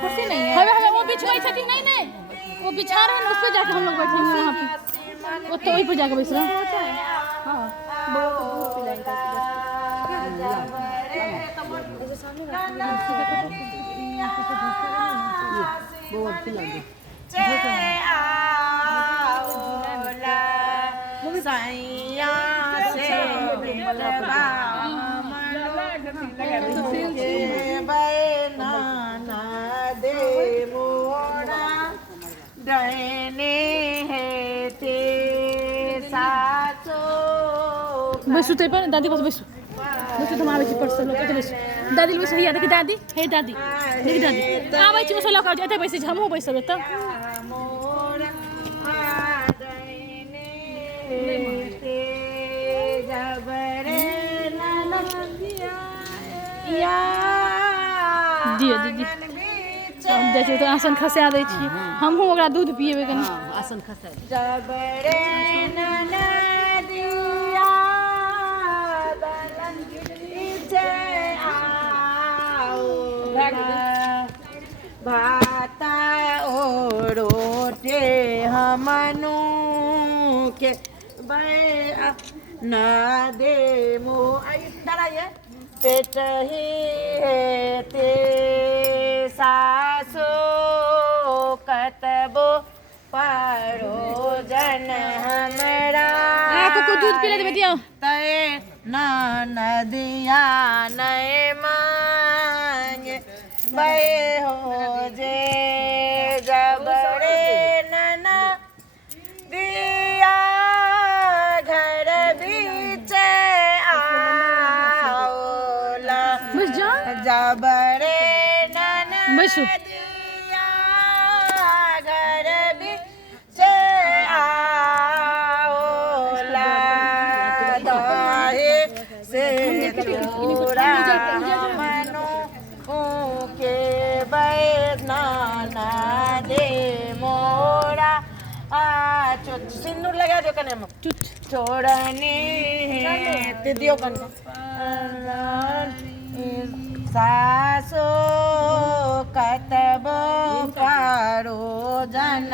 कुर्सी नहीं है। हमें वो बिछवाई छठी नहीं नहीं वो बिछा रहे हैं ना, उस पे जाके हम लोग बैठेंगे वहाँ पे। वो तो वहीं पे जाके बैठ रहे हैं। हाँ बउआ को दूध पिलाएंगे। बउआ पिलाएंगे। सैया से मिलवा बैनाना दे मोरा डैने है ते सासो बैसू ते पर दादी पास बैसू बैसू तुम आवे छी परसल लोग तो बैसू दादी बैसू हिया देखि दादी हे दादी देखि दादी आवे छी बैसू लोग एते बैसे छी हमहु बैसबे त मोरा डैने ते जबरे नाना या दियो दीदी हम जैसे तो आसन खसा दै छी हमहु ओकरा दूध पिएबे कनी आसन खसा जबरे नाना दिया दलन इचे आओ भाता ओरोटे हमनु के बे न दे मो आई दादा ये पेट ही ते सासो कतबो पारो जन हमरा को दूध पिला दे बेटिया तय नदिया नय मांगे बे हो जे जबरे नना दिया घर बीच आओला बस जा जबरे नना बैसू दिया घर बीच आओला दाहे से चूड़ा मनो के बैनाना दे मोरा सिंदूर लगा दो कने में छोड़नी ते दियो कन सासो कतबो पारो जन